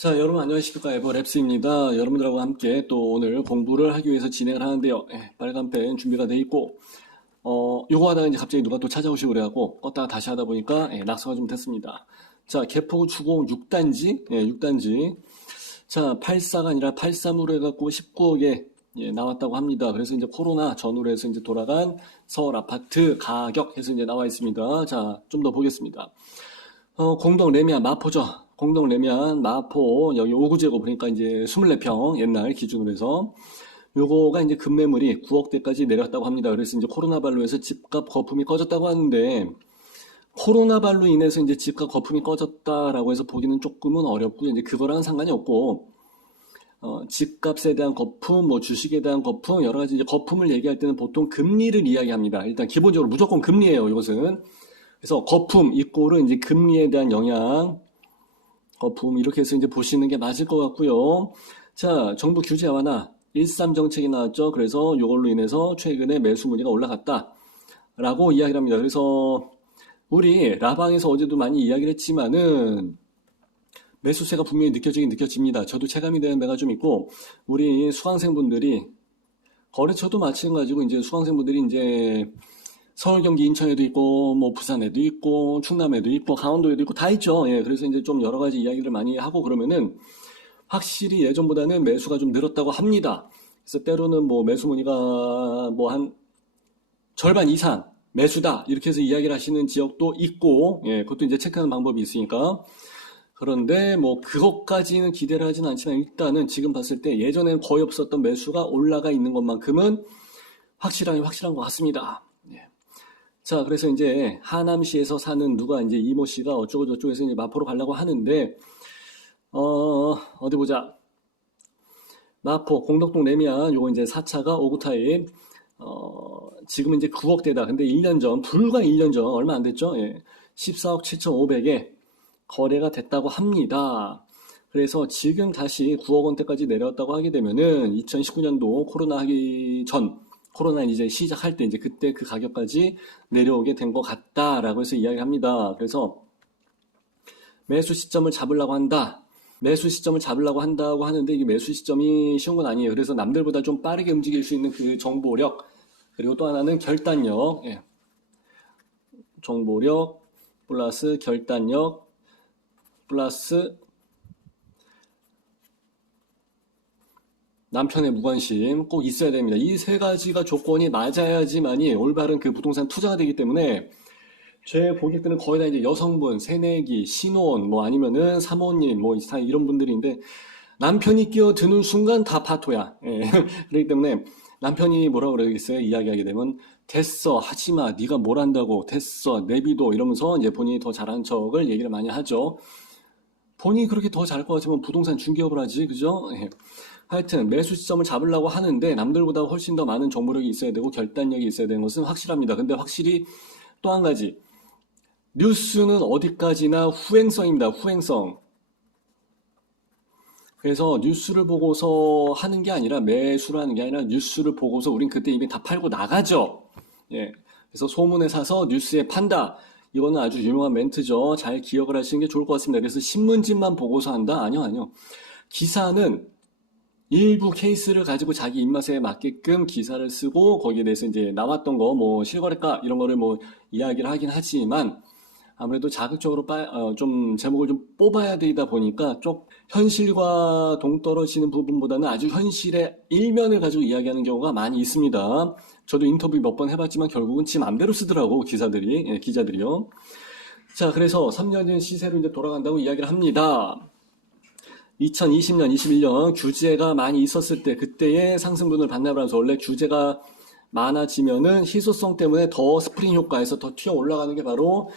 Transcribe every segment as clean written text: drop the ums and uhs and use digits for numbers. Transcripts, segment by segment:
자, 여러분 안녕하십니까. 에버랩스입니다. 여러분들하고 함께 또 오늘 공부를 하기 위해서 진행을 하는데요. 빨간 펜 준비가 돼 있고, 요거 하다가 이제 갑자기 누가 또 찾아오시고 그래갖고 껐다가 다시 하다 보니까 낙서가 좀 됐습니다. 자, 개포 추공 6단지, 6단지. 자, 84가 아니라 83으로 해갖고 19억에 나왔다고 합니다. 그래서 이제 코로나 전후로 해서 이제 돌아간 서울 아파트 가격 해서 이제 나와 있습니다. 자, 좀 더 보겠습니다. 공동 레미안 마포죠. 공동 레미안 마포 여기 5구제곱 그러니까 이제 24평 옛날 기준으로 해서 요거가 이제 급매물이 9억대까지 내렸다고 합니다. 그래서 이제 코로나 발로 해서 집값 거품이 꺼졌다고 하는데 코로나 발로 인해서 이제 집값 거품이 꺼졌다라고 해서 보기는 조금은 어렵고 이제 그거랑은 상관이 없고 집값에 대한 거품, 뭐 주식에 대한 거품 여러 가지 이제 거품을 얘기할 때는 보통 금리를 이야기합니다. 일단 기본적으로 무조건 금리예요. 이것은. 그래서 거품 이꼴은 이제 금리에 대한 영향, 거품 이렇게 해서 이제 보시는 게 맞을 것 같고요. 자, 정부 규제 완화 1.3 정책이 나왔죠. 그래서 이걸로 인해서 최근에 매수 문의가 올라갔다라고 이야기를 합니다. 그래서 우리 라방에서 어제도 많이 이야기를 했지만은 매수세가 분명히 느껴지긴 느껴집니다. 저도 체감이 되는 데가 좀 있고 우리 수강생분들이 거래처도 마찬가지고 이제 수강생분들이 이제 서울, 경기, 인천에도 있고, 뭐, 부산에도 있고, 충남에도 있고, 강원도에도 있고, 다 있죠. 그래서 이제 좀 여러 가지 이야기를 많이 하고 그러면은, 확실히 예전보다는 매수가 좀 늘었다고 합니다. 그래서 때로는 뭐, 매수 문의가 뭐, 한 절반 이상 매수다. 이렇게 해서 이야기를 하시는 지역도 있고, 그것도 이제 체크하는 방법이 있으니까. 그런데 뭐, 그것까지는 기대를 하지는 않지만, 일단은 지금 봤을 때 예전에는 거의 없었던 매수가 올라가 있는 것만큼은 확실한 것 같습니다. 자, 그래서 이제 하남시에서 사는 누가 이제 이모 씨가 어쩌고 저쩌고 해서 이제 마포로 가려고 하는데, 어디 보자. 마포, 공덕동 레미안, 요거 이제 4차가 5구 타입, 지금 이제 9억대다. 근데 1년 전, 불과 1년 전, 얼마 안 됐죠? 14억 7,500에 거래가 됐다고 합니다. 그래서 지금 다시 9억 원대까지 내려왔다고 하게 되면은 2019년도 코로나 하기 전, 코로나 이제 시작할 때 이제 그때 그 가격까지 내려오게 된 것 같다라고 해서 이야기를 합니다. 그래서 매수 시점을 잡으려고 한다. 매수 시점을 잡으려고 한다고 하는데 이게 매수 시점이 쉬운 건 아니에요. 그래서 남들보다 좀 빠르게 움직일 수 있는 그 정보력 그리고 또 하나는 결단력. 정보력 플러스 결단력 플러스 남편의 무관심 꼭 있어야 됩니다. 이 세 가지가 조건이 맞아야지만이 올바른 그 부동산 투자가 되기 때문에 제 고객들은 거의 다 이제 여성분, 새내기, 신혼, 뭐 아니면은 사모님, 뭐 이런 분들인데 남편이 끼어드는 순간 다 파토야. 그렇기 때문에 남편이 뭐라고 그러겠어요? 이야기하게 되면 됐어, 하지마, 네가 뭘 한다고, 됐어, 내비도 이러면서 이제 본인이 더 잘하는 척을 얘기를 많이 하죠. 본인이 그렇게 더 잘할 것 같으면 부동산 중개업을 하지, 그죠? 하여튼 매수 시점을 잡으려고 하는데 남들보다 훨씬 더 많은 정보력이 있어야 되고 결단력이 있어야 되는 것은 확실합니다. 근데 확실히 또 한 가지 뉴스는 어디까지나 후행성입니다. 후행성. 그래서 뉴스를 보고서 하는 게 아니라 매수를 하는 게 아니라 뉴스를 보고서 우린 그때 이미 다 팔고 나가죠. 그래서 소문에 사서 뉴스에 판다. 이거는 아주 유명한 멘트죠. 잘 기억을 하시는 게 좋을 것 같습니다. 그래서 신문집만 보고서 한다? 아니요. 기사는 일부 케이스를 가지고 자기 입맛에 맞게끔 기사를 쓰고 거기에 대해서 이제 나왔던 거 뭐 실거래가 이런 거를 뭐 이야기를 하긴 하지만 아무래도 자극적으로 좀 제목을 좀 뽑아야 되다 보니까 좀 현실과 동떨어지는 부분보다는 아주 현실의 일면을 가지고 이야기하는 경우가 많이 있습니다. 저도 인터뷰 몇 번 해봤지만 결국은 지 맘대로 쓰더라고 기자들이요. 자, 그래서 3년 전 시세로 이제 돌아간다고 이야기를 합니다. 2020년, 21년 규제가 많이 있었을 때 그때의 상승분을 반납을 하면서 원래 규제가 많아지면은 희소성 때문에 더 스프링 효과에서 더 튀어 올라가는 게 바로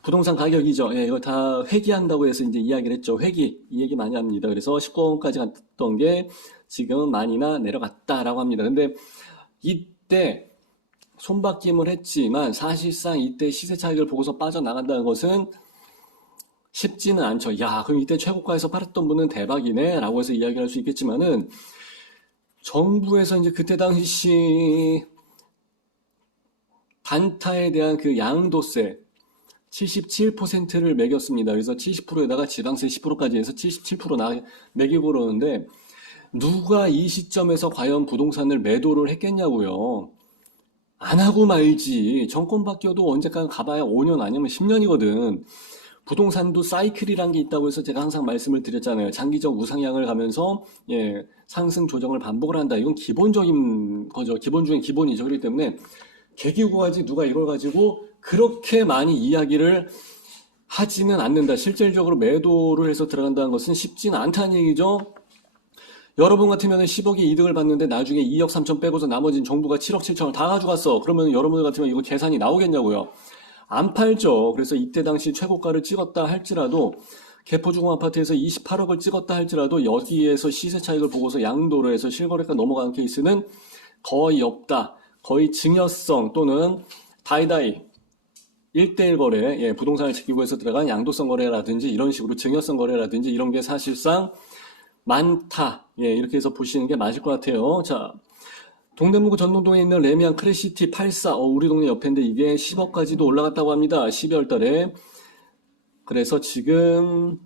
부동산 가격이죠. 이거 다 회귀한다고 해서 이제 이야기를 했죠. 회귀 이 얘기 많이 합니다. 그래서 19원까지 갔던 게 지금은 많이나 내려갔다라고 합니다. 근데 이때 손바뀜을 했지만 사실상 이때 시세 차익을 보고서 빠져나간다는 것은 쉽지는 않죠. 야, 그럼 이때 최고가에서 팔았던 분은 대박이네 라고 해서 이야기할 수 있겠지만은 정부에서 이제 그때 당시 단타에 대한 그 양도세 77%를 매겼습니다. 그래서 70%에다가 지방세 10%까지 해서 77% 매기고 그러는데 누가 이 시점에서 과연 부동산을 매도를 했겠냐고요. 안 하고 말지. 정권 바뀌어도 언제까지 가봐야 5년 아니면 10년이거든. 부동산도 사이클이란 게 있다고 해서 제가 항상 말씀을 드렸잖아요. 장기적 우상향을 가면서 상승 조정을 반복을 한다. 이건 기본적인 거죠. 기본 중에 기본이죠. 그렇기 때문에 계기고가지 누가 이걸 가지고 그렇게 많이 이야기를 하지는 않는다. 실질적으로 매도를 해서 들어간다는 것은 쉽지는 않다는 얘기죠. 여러분 같으면 10억의 이득을 받는데 나중에 2억 3천 빼고서 나머지는 정부가 7억 7천을 다 가져갔어. 그러면 여러분 같으면 이거 계산이 나오겠냐고요. 안 팔죠. 그래서 이때 당시 최고가를 찍었다 할지라도 개포주공 아파트에서 28억을 찍었다 할지라도 여기에서 시세 차익을 보고서 양도를 해서 실거래가 넘어가는 케이스는 거의 없다. 거의 증여성 또는 다이다이 1대1 거래, 부동산을 지키고 해서 들어간 양도성 거래라든지 이런 식으로 증여성 거래라든지 이런 게 사실상 많다. 이렇게 해서 보시는 게 맞을 것 같아요. 자, 동대문구 전동동에 있는 레미안 크래시티 84, 우리 동네 옆인데 이게 10억까지도 올라갔다고 합니다. 12월 달에. 그래서 지금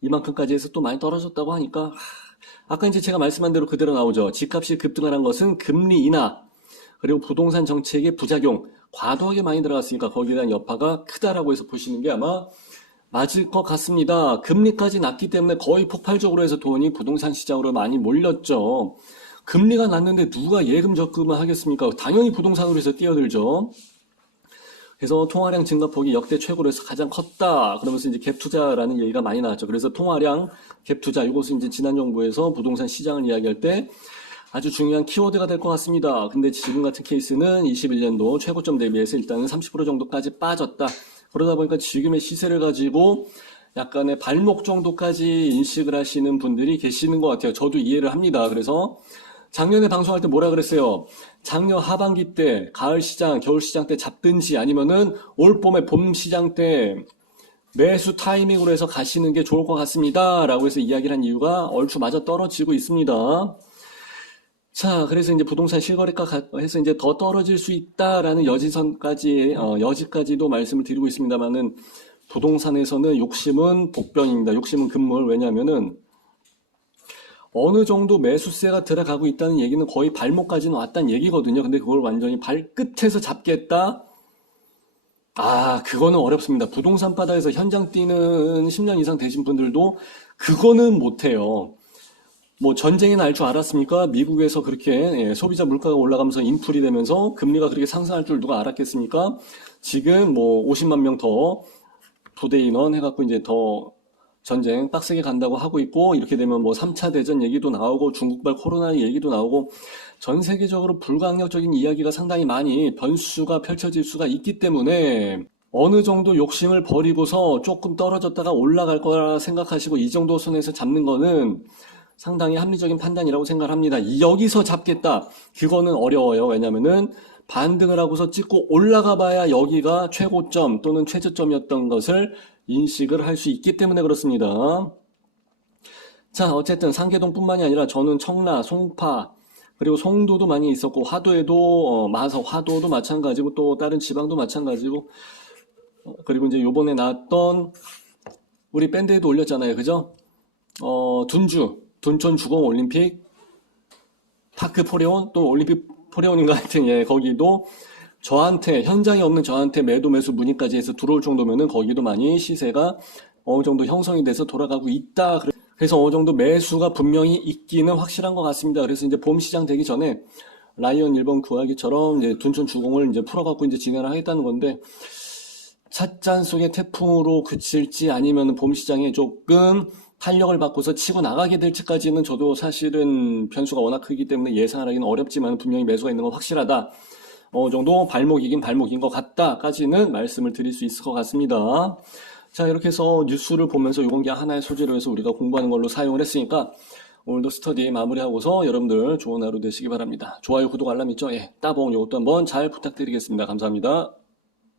이만큼까지 해서 또 많이 떨어졌다고 하니까 아까 이제 제가 말씀한 대로 그대로 나오죠. 집값이 급등한 것은 금리 인하 그리고 부동산 정책의 부작용 과도하게 많이 들어갔으니까 거기에 대한 여파가 크다라고 해서 보시는 게 아마 맞을 것 같습니다. 금리까지 낮기 때문에 거의 폭발적으로 해서 돈이 부동산 시장으로 많이 몰렸죠. 금리가 낮는데 누가 예금 적금을 하겠습니까? 당연히 부동산으로 해서 뛰어들죠. 그래서 통화량 증가폭이 역대 최고로 해서 가장 컸다. 그러면서 이제 갭 투자라는 얘기가 많이 나왔죠. 그래서 통화량, 갭 투자, 이것은 이제 지난 정부에서 부동산 시장을 이야기할 때 아주 중요한 키워드가 될 것 같습니다. 근데 지금 같은 케이스는 21년도 최고점 대비해서 일단은 30% 정도까지 빠졌다. 그러다 보니까 지금의 시세를 가지고 약간의 발목 정도까지 인식을 하시는 분들이 계시는 것 같아요. 저도 이해를 합니다. 그래서 작년에 방송할 때 뭐라 그랬어요? 작년 하반기 때, 가을 시장, 겨울 시장 때 잡든지 아니면은 올 봄에 봄 시장 때 매수 타이밍으로 해서 가시는 게 좋을 것 같습니다. 라고 해서 이야기를 한 이유가 얼추 맞아 떨어지고 있습니다. 자, 그래서 이제 부동산 실거래가 해서 이제 더 떨어질 수 있다라는 여지까지도 말씀을 드리고 있습니다만은 부동산에서는 욕심은 복병입니다. 욕심은 금물. 왜냐하면은 어느 정도 매수세가 들어가고 있다는 얘기는 거의 발목까지는 왔다는 얘기거든요. 근데 그걸 완전히 발끝에서 잡겠다? 그거는 어렵습니다. 부동산 바닥에서 현장 뛰는 10년 이상 되신 분들도 그거는 못해요. 뭐 전쟁이 날 줄 알았습니까? 미국에서 그렇게 소비자 물가가 올라가면서 인플이 되면서 금리가 그렇게 상승할 줄 누가 알았겠습니까? 지금 뭐 50만 명 더 부대 인원 해갖고 이제 더 전쟁 빡세게 간다고 하고 있고 이렇게 되면 뭐 3차 대전 얘기도 나오고 중국발 코로나 얘기도 나오고 전 세계적으로 불가항력적인 이야기가 상당히 많이 변수가 펼쳐질 수가 있기 때문에 어느 정도 욕심을 버리고서 조금 떨어졌다가 올라갈 거라 생각하시고 이 정도 선에서 잡는 거는 상당히 합리적인 판단이라고 생각합니다. 여기서 잡겠다. 그거는 어려워요. 왜냐면은 반등을 하고서 찍고 올라가 봐야 여기가 최고점 또는 최저점이었던 것을 인식을 할 수 있기 때문에 그렇습니다. 자, 어쨌든 상계동뿐만이 아니라 저는 청라, 송파, 그리고 송도도 많이 있었고 화도에도 화도도 마찬가지고 또 다른 지방도 마찬가지고 그리고 이제 요번에 나왔던 우리 밴드에도 올렸잖아요. 그죠? 둔촌 주공 올림픽 파크 포레온 또 올림픽 포레온인가 하여튼 거기도 저한테 현장에 없는 저한테 매수 문의까지 해서 들어올 정도면은 거기도 많이 시세가 어느 정도 형성이 돼서 돌아가고 있다. 그래서 어느 정도 매수가 분명히 있기는 확실한 것 같습니다. 그래서 이제 봄 시장 되기 전에 라이언 1번 구하기처럼 이제 둔촌 주공을 이제 풀어갖고 이제 진행을 하겠다는 건데 찻잔 속의 태풍으로 그칠지 아니면 봄 시장에 조금 탄력을 받고서 치고 나가게 될지까지는 저도 사실은 변수가 워낙 크기 때문에 예상을 하기는 어렵지만 분명히 매수가 있는 건 확실하다. 어느 정도 발목이긴 발목인 것 같다까지는 말씀을 드릴 수 있을 것 같습니다. 자, 이렇게 해서 뉴스를 보면서 이건 게 하나의 소재로 해서 우리가 공부하는 걸로 사용을 했으니까 오늘도 스터디 마무리하고서 여러분들 좋은 하루 되시기 바랍니다. 좋아요, 구독, 알람 있죠? 따봉 이것도 한번 잘 부탁드리겠습니다. 감사합니다.